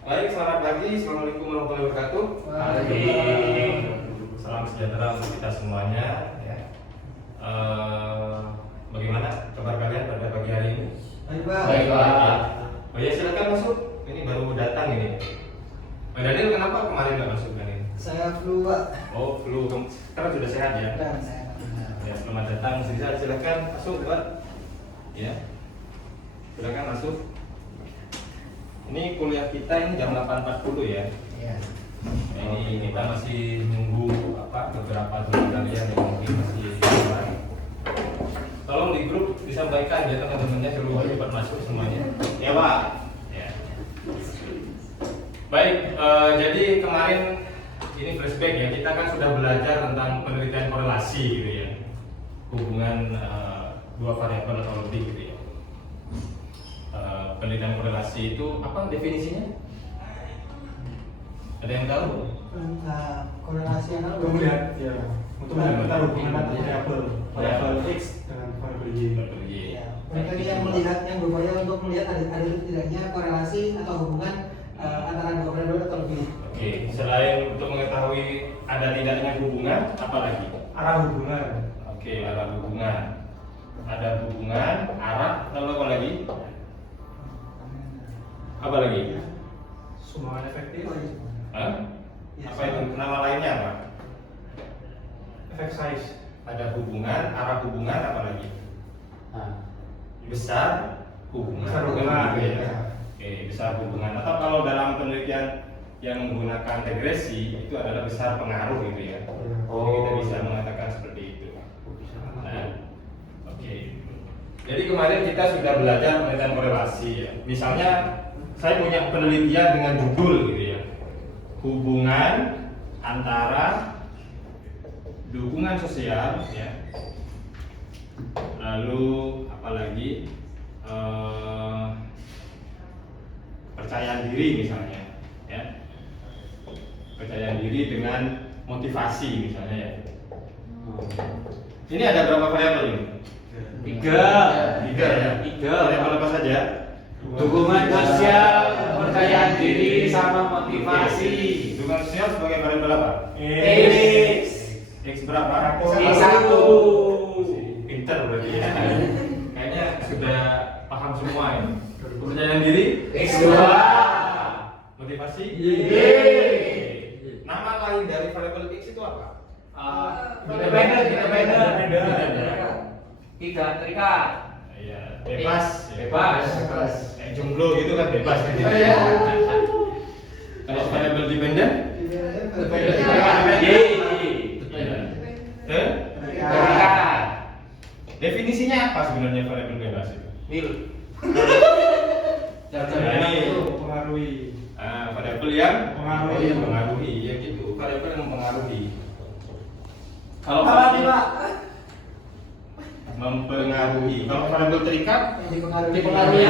Baik, selamat pagi. Assalamualaikum warahmatullahi wabarakatuh. Salam sejahtera untuk kita semuanya. Ya. Bagaimana kabar kalian pada pagi hari ini? Baik, Pak. Baik, Pak. Oh ya, silakan masuk. Ini baru datang ini. Pak Daniel, kenapa kemarin nggak masuk kan ini? Saya flu, Pak. Oh, flu. Sekarang sudah sehat ya? Dan saya Ya, selamat datang. Silakan masuk, Pak. Ya. Silakan masuk. Ini kuliah kita ini jam 8.40 ya. Iya. Ini kita masih nunggu beberapa teman kalian yang mungkin masih online. Tolong di grup disampaikan ya teman-temannya suruh cepat masuk semuanya. Ya Pak. Ya. Baik, jadi kemarin ini flashback ya, kita kan sudah belajar tentang penelitian korelasi gitu ya, hubungan dua variabel atau lebih gitu ya. Penelitian korelasi itu apa definisinya? Ada yang tahu? Korelasi yang Untuk melihat ya, untuk melihat hubungan antara variabel X dengan variabel Y. Ya, mereka ini yang melihat, yang berupaya untuk melihat ada tidaknya korelasi atau hubungan antara dua variabel atau lebih. Oke, selain untuk mengetahui ada tidaknya hubungan, apa lagi? Arah hubungan. Oke, arah hubungan. Ada hubungan, arah, lalu apa lagi? Apa lagi? Sumbangan efektif. Hah? Apa itu? Nama lainnya apa? Efek size. Ada hubungan, arah hubungan, apa lagi? Besar hubungan. Besar hubungan, Gitu ya. ya. Oke, besar hubungan. Atau kalau dalam penelitian yang menggunakan regresi itu adalah besar pengaruh gitu ya. Jadi kita bisa mengatakan seperti itu. Nah, oke. Jadi kemarin kita sudah belajar penelitian korelasi ya. Misalnya saya punya penelitian dengan judul gitu ya, hubungan antara dukungan sosial ya, lalu apalagi percayaan diri misalnya ya, percayaan diri dengan motivasi misalnya ya. Ini ada berapa variabel ini? Tiga ya. Variabel apa saja? dukungan sosial, kepercayaan diri, sama motivasi. Dukungan sosial sebagai variabel apa? X X berapa? X1. Pinter berarti ya. Kayaknya sudah paham semua ini. Kepercayaan diri? X2. Motivasi? Y. Nama lain dari variabel X itu apa? Independen. Tidak terikat. Iya, bebas. Bebas. Kayak jomblo gitu kan bebas kan? Oh, iya. Kalau variabel dependen? Y. Terikat. Definisinya apa sebenarnya variabel bebas itu? Nil. Ini Mempengaruhi. variabel yang Mempengaruhi. ya gitu, variabel yang mempengaruhi. Kalau Apa nih, Pak? mempengaruhi, kalau variabel terikat Dipengaruhi.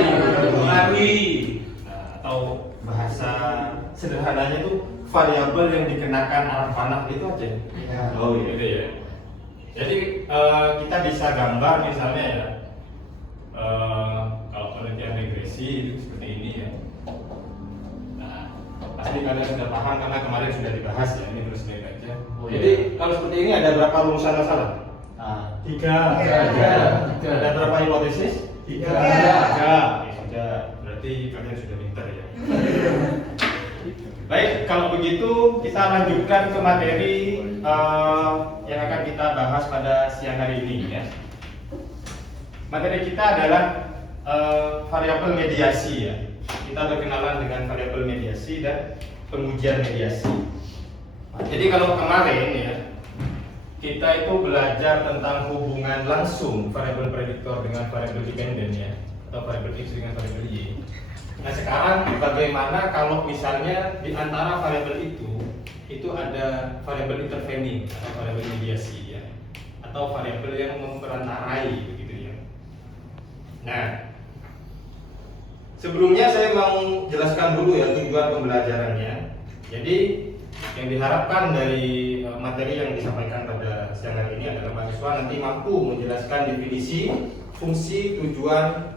atau bahasa sederhananya itu variabel yang dikenakan arah panah itu aja. Ya. Oh gitu ya. Jadi kita bisa gambar misalnya ya, kalau penelitian regresi itu seperti ini ya. Nah, pasti kalian sudah paham karena kemarin sudah dibahas ya, ini terus lihat aja. Jadi kalau seperti ini ada berapa rumusan masalah? Tiga. Ada berapa hipotesis? Tiga. Oke, sudah. Berarti kalian sudah pintar ya. Baik, kalau begitu kita lanjutkan ke materi yang akan kita bahas pada siang hari ini ya. Materi kita adalah variabel mediasi ya. Kita berkenalan dengan variabel mediasi dan pengujian mediasi. Jadi kalau kemarin ya, kita itu belajar tentang hubungan langsung variabel prediktor dengan variabel dependen ya, atau variabel X dengan variabel Y. Nah sekarang bagaimana kalau misalnya di antara variabel itu ada variabel intervening atau variabel mediasi ya, atau variabel yang memperantarai begitu ya. Nah sebelumnya saya mau jelaskan dulu ya tujuan pembelajarannya. Jadi yang diharapkan dari materi yang disampaikan pada siang hari ini adalah mahasiswa nanti mampu menjelaskan definisi, fungsi, tujuan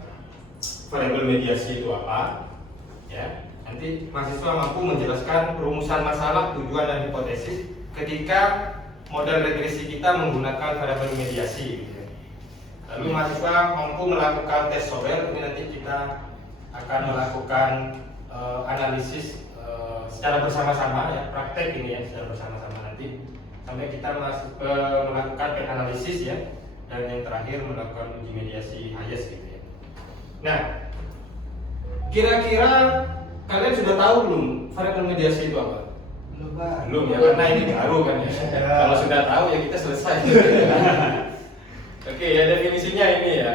variabel mediasi itu apa, ya. Nanti mahasiswa mampu menjelaskan perumusan masalah, tujuan dan hipotesis ketika model regresi kita menggunakan variabel mediasi. Gitu ya. Lalu mahasiswa mampu melakukan tes software. Ini nanti kita akan melakukan analisis secara bersama-sama ya, praktek ini ya, secara bersama-sama nanti sampai kita melakukan pen analisis ya, dan yang terakhir melakukan uji mediasi Hayes gitu ya. Nah, kira-kira kalian sudah tahu belum variabel mediasi itu apa? Belum, Pak. Belum ya, karena ini baru kan ya. Kalau sudah tahu ya kita selesai. Oke ya, definisinya ini ya,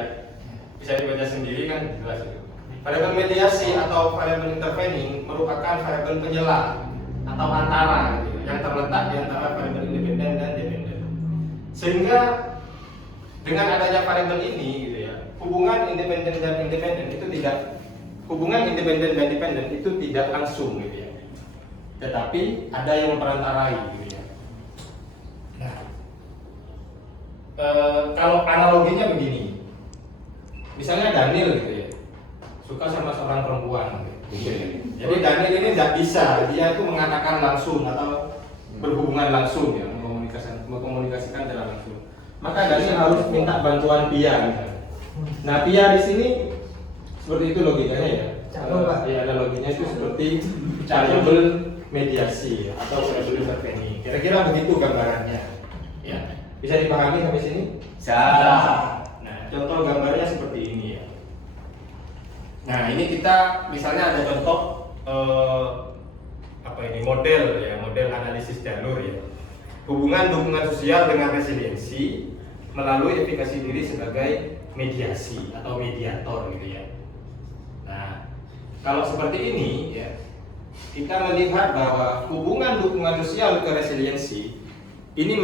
bisa dibaca sendiri kan, jelas itu. Variabel mediasi atau variabel intervening merupakan variabel penyela atau antara gitu, yang terletak di antara variabel independen dan dependen. Sehingga dengan adanya variabel ini gitu ya, hubungan independen dan dependen itu tidak langsung gitu ya. Tetapi ada yang memperantarai gitu ya. Nah, kalau analoginya begini, misalnya Daniel gitu ya, suka sama seorang perempuan gitu. Jadi Daniel ini tidak bisa, dia itu mengatakan langsung atau berhubungan langsung ya, mengkomunikasikan secara langsung. Maka Daniel harus minta bantuan Pia gitu. Nah, Pia di sini seperti itu logikanya ya. Coba. Ya, analoginya itu seperti variabel mediasi atau variabel intervening. Kira-kira begitu gambarannya. Ya. Bisa dipahami sampai sini? Bisa. Nah, contoh gambarnya seperti ini ya. Nah, ini kita misalnya ada contoh model ya, model analisis jalur ya. Hubungan dukungan sosial dengan resiliensi melalui efikasi diri sebagai mediasi atau mediator gitu ya. Nah, kalau seperti ini ya, kita melihat bahwa hubungan dukungan sosial ke resiliensi ini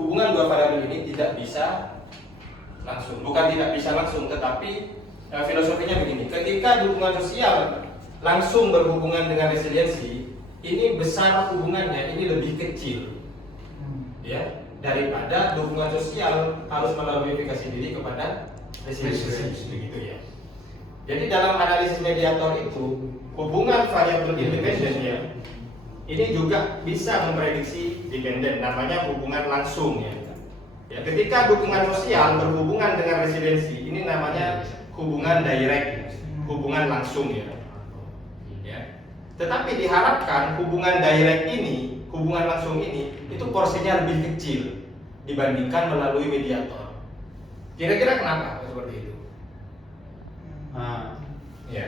hubungan dua variabel ini tidak bisa langsung, bukan tidak bisa langsung, tetapi filosofinya begini: ketika dukungan sosial langsung berhubungan dengan resiliensi, ini besar hubungannya, ini lebih kecil, ya, daripada dukungan sosial harus melalui efikasi diri kepada resiliensi, begitu ya. Jadi dalam analisis mediator itu, hubungan variabel independen ya, ini juga bisa memprediksi dependen, namanya hubungan langsung ya. Ya, ketika dukungan sosial berhubungan dengan resiliensi, ini namanya hubungan direct, hubungan langsung ya. Ya. Tetapi diharapkan hubungan direct ini, hubungan langsung ini, itu porsinya lebih kecil dibandingkan melalui mediator. Kira-kira kenapa seperti itu? Ya,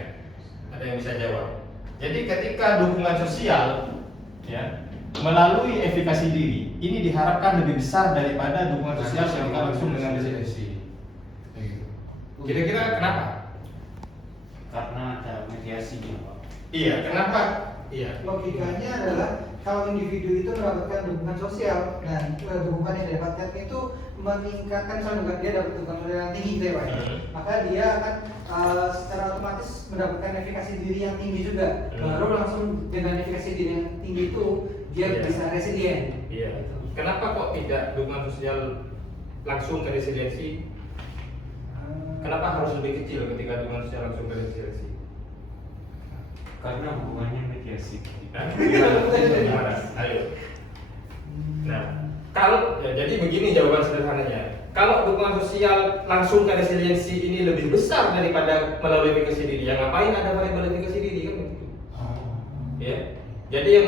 ada yang bisa jawab. Jadi ketika dukungan sosial ya melalui efikasi diri, ini diharapkan lebih besar daripada dukungan sosial ketika langsung dengan resiliensi. Kira-kira kenapa? Karena ada mediasinya, Pak. Iya, kenapa? Iya. Logikanya adalah kalau individu itu mendapatkan dukungan sosial dan dukungan yang didapatkan itu meningkatkan, misalnya dia dapat dukungan sosial yang tinggi gitu ya Pak, maka dia akan secara otomatis mendapatkan efikasi diri yang tinggi juga. Baru langsung dengan efikasi diri yang tinggi itu dia bisa resilient. Iya. Kenapa kok tidak dukungan sosial langsung ke resiliensi? Kenapa harus lebih kecil ketika dukungan sosial langsung ke resiliensi? Karena hubungannya mediasi. Gimana? Ayo. Nah, kalau jadi begini jawaban sederhananya. Kalau dukungan sosial langsung ke resiliensi ini lebih besar daripada melalui efikasi diri, ya ngapain ada variabel efikasi diri kan begitu? Ya. Jadi yang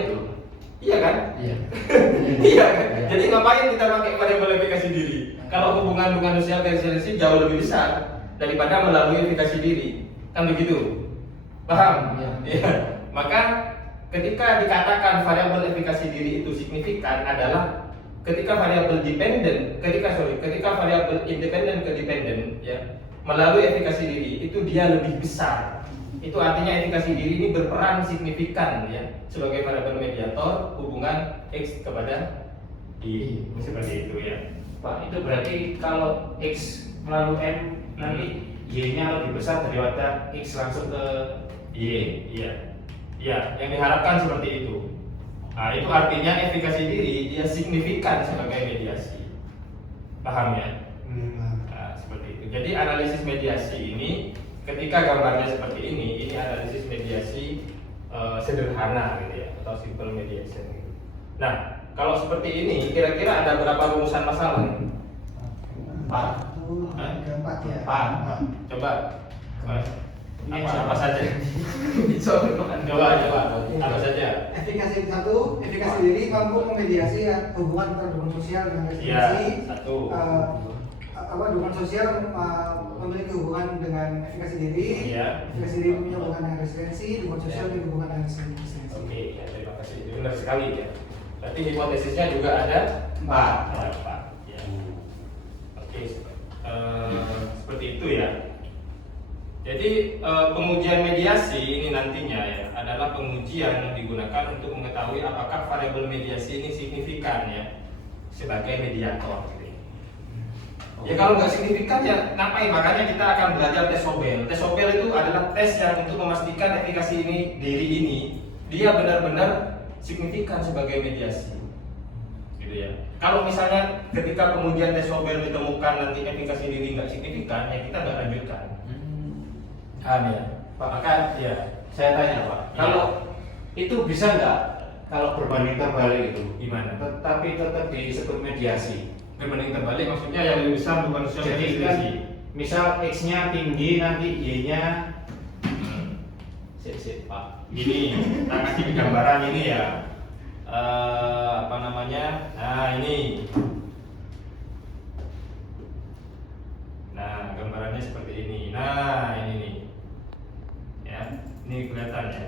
iya kan? Iya. Iya kan? Jadi ngapain kita pakai variabel efikasi diri? Kalau hubungan dukungan sosial ke resiliensi jauh lebih besar daripada melalui efikasi diri. Kan begitu? Paham? Iya. Maka ketika dikatakan variabel efikasi diri itu signifikan adalah ketika variabel variabel independen ke dependen ya melalui efikasi diri itu dia lebih besar. Itu artinya efikasi diri ini berperan signifikan ya sebagai variabel mediator hubungan X kepada Y. Seperti itu ya. Pak, itu berarti kalau X melalui M nanti Y-nya lebih besar daripada X langsung ke Y. Iya. Iya, yang diharapkan seperti itu. Nah, itu artinya efikasi diri dia signifikan sebagai mediasi. Paham ya? Nah, seperti itu. Jadi analisis mediasi ini ketika gambarnya seperti ini analisis mediasi sederhana gitu ya, atau simple mediation gitu. Nah, kalau seperti ini kira-kira ada berapa rumusan masalah nih? 4. 4 ya. 4. Coba Ini apa saja? Coba apa saja? Efikasi 1, efikasi diri mampu memediasi hubungan antara dukungan sosial dengan Iya, resistensi. 1. Dukungan sosial memiliki hubungan dengan efikasi diri. Iya. Efikasi diri punya hubungan dengan resistensi, dukungan sosial punya hubungan dengan resistensi. Oke, ya, terima kasih. Itu benar sekali ya. Berarti hipotesisnya juga ada 4. Ada 4. Ya. Oke, seperti itu ya. Jadi pengujian mediasi ini nantinya ya adalah pengujian yang digunakan untuk mengetahui apakah variabel mediasi ini signifikan ya sebagai mediator. Gitu. Ya kalau nggak signifikan ya ngapain? Makanya kita akan belajar tes Sobel. Tes Sobel itu adalah tes yang untuk memastikan efikasi diri ini dia benar-benar signifikan sebagai mediasi. Gitu ya. Kalau misalnya ketika pengujian tes Sobel ditemukan nanti efikasi diri nggak signifikan, ya kita nggak lanjutkan. Ya, Pak. Maka ya saya tanya Pak, kalau itu bisa nggak kalau berbanding terbalik itu Gimana? Tapi tetap disebut mediasi. Berbanding terbalik maksudnya yang lebih besar bukan sosial Jadi kan mediasi. misal X-nya tinggi nanti Y-nya sip Pak. Gini, kita kasih gambaran ini ya. Apa namanya? Nah ini. Nah gambarannya seperti ini. Nah ini nih. Ya, ini kelihatan ya.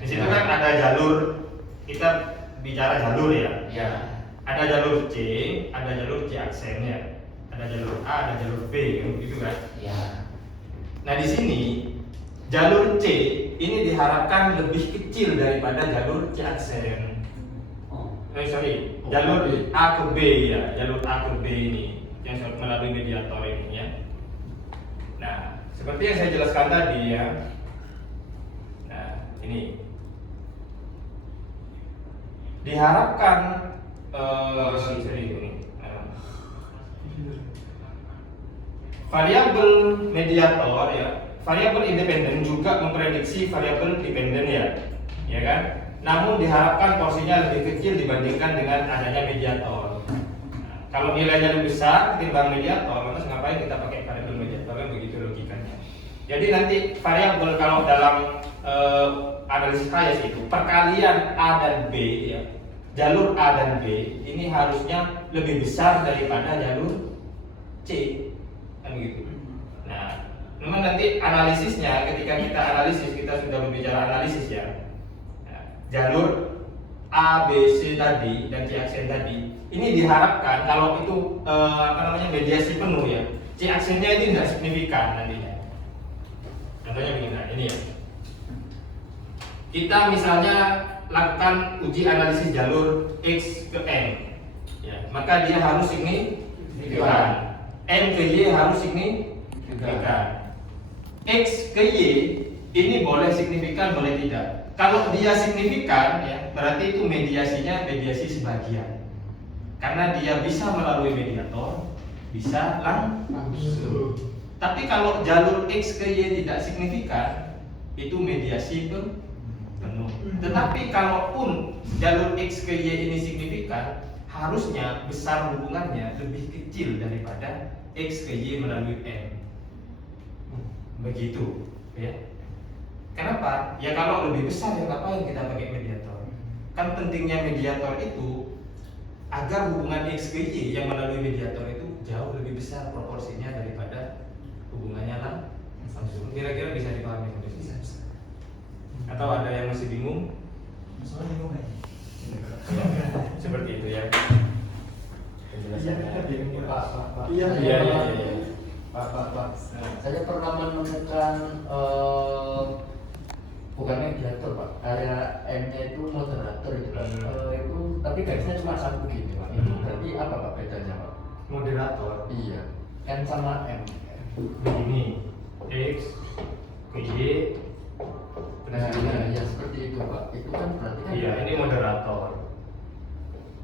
Di situ kan ada jalur. Kita bicara jalur ya. Ya. Ada jalur C, ada jalur C aksen ya. Ada jalur A, ada jalur B, gitu kan? Ya. Nah di sini jalur C ini diharapkan lebih kecil daripada jalur C aksen. Sorry, jalur A ke B ya, jalur A ke B ini yang melalui mediator ini ya. Nah, seperti yang saya jelaskan tadi ya. Nah, ini diharapkan variabel mediator ya, variabel independen juga memprediksi variabel dependen ya kan? Namun diharapkan porsinya lebih kecil dibandingkan dengan adanya mediator. Nah, kalau nilainya lebih besar ketimbang mediator, lantas ngapain kita pakai variabel mediator? Kan begitu logikanya. Jadi nanti variabel kalau dalam analisis Hayes itu perkalian A dan B ya, jalur A dan B ini harusnya lebih besar daripada jalur C, kan gitu. Nah, memang nanti analisisnya ketika kita analisis, kita sudah berbicara analisis ya. Nah, jalur A, B, C tadi dan C aksen tadi ini diharapkan kalau itu mediasi penuh ya, C aksennya ini tidak signifikan nantinya. Contohnya begini, nah ini ya. Kita misalnya lakukan uji analisis jalur X ke M, ya, maka dia harus signifikan. M ke Y harus signifikan. X ke Y ini boleh signifikan, boleh tidak. Kalau dia signifikan, ya, berarti itu mediasi sebagian. Karena dia bisa melalui mediator, bisa langsung. Tapi kalau jalur X ke Y tidak signifikan, itu mediasi penuh. Tetapi kalaupun jalur X ke Y ini signifikan, harusnya besar hubungannya lebih kecil daripada X ke Y melalui M. Begitu, ya. Kenapa? Ya kalau lebih besar ya ngapain kita pakai mediator? Kan pentingnya mediator itu agar hubungan X ke Y yang melalui mediator itu jauh lebih besar proporsinya daripada hubungannya langsung. Kira-kira bisa dipahami sampai sini? Atau ada yang masih bingung? Soalnya bingung ya. Seperti itu ya. Pak. Iya. Pak. Saya pernah menemukan bukan mediator Pak, kayak M-nya itu moderator itu kan. Itu tapi garisnya cuma satu gini Pak. Itu berarti apa Pak bedanya Pak? Moderator. Iya. N sama M. Begini, X ke Y. Nah, ya seperti itu Pak. Itu kan berarti kan. Iya, ini moderator.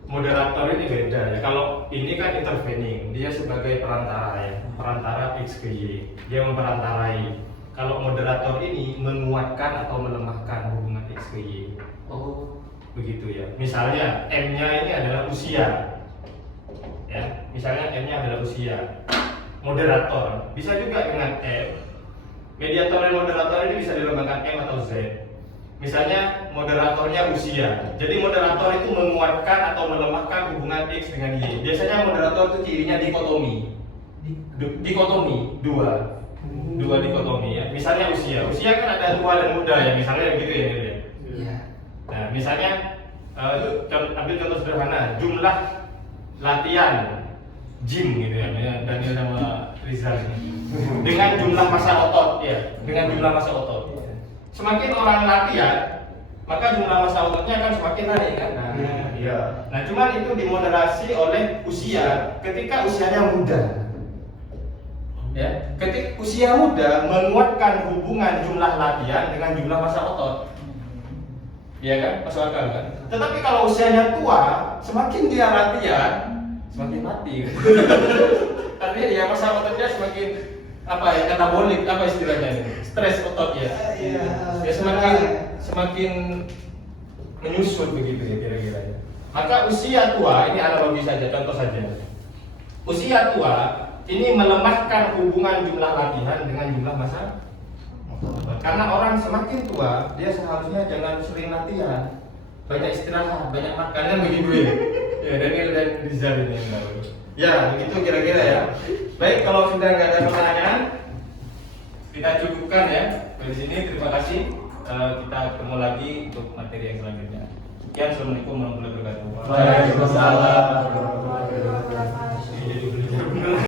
Moderator ini beda ya. Kalau ini kan intervening, dia sebagai perantara ya, perantara X ke Y. Dia memperantarai. kalau moderator ini menguatkan atau melemahkan hubungan X ke Y. Oh, Begitu ya. Misalnya M-nya ini adalah usia. Ya, misalnya M-nya adalah usia. Moderator bisa juga dengan M. Mediator dan moderator ini bisa dilambangkan M atau Z. Misalnya moderatornya usia. Jadi moderator itu menguatkan atau melemahkan hubungan X dengan Y. Biasanya moderator itu cirinya dikotomi. Dikotomi, dua dikotomi ya. Misalnya usia kan ada tua dan muda ya, misalnya begitu ya. Iya. Nah, misalnya ambil contoh sederhana, jumlah latihan gym gitu ya, Daniel sama Rizal ini. Dengan jumlah massa otot ya, dengan jumlah massa otot. Semakin orang latihan, maka jumlah massa ototnya akan semakin naik kan. Iya. Nah, cuman itu dimoderasi oleh usia ketika usianya muda. Ya, ketika usia muda menguatkan hubungan jumlah latihan dengan jumlah massa otot. Iya kan? Masuk akal kan? Tetapi kalau usianya tua, semakin dia latihan, semakin mati. Artinya ya massa ototnya semakin apa ya, katabolik, apa istilahnya ini? Stres otot ya. Ya semakin menyusut begitu ya kira-kira ya. Maka usia tua, ini analogi saja, contoh saja. Usia tua ini melemahkan hubungan jumlah latihan dengan jumlah massa otot. Karena orang semakin tua, dia seharusnya jangan sering latihan, banyak istirahat, banyak makan, kan begitu ya. Ya, Daniel dan Rizal ini yang tahu. Ya, begitu kira-kira ya. Baik, kalau sudah nggak ada pertanyaan, kita cukupkan ya. Dari sini, terima kasih. Kita ketemu lagi untuk materi yang selanjutnya. Sekian, assalamualaikum warahmatullahi wabarakatuh. Waalaikumsalam warahmatullahi wabarakatuh.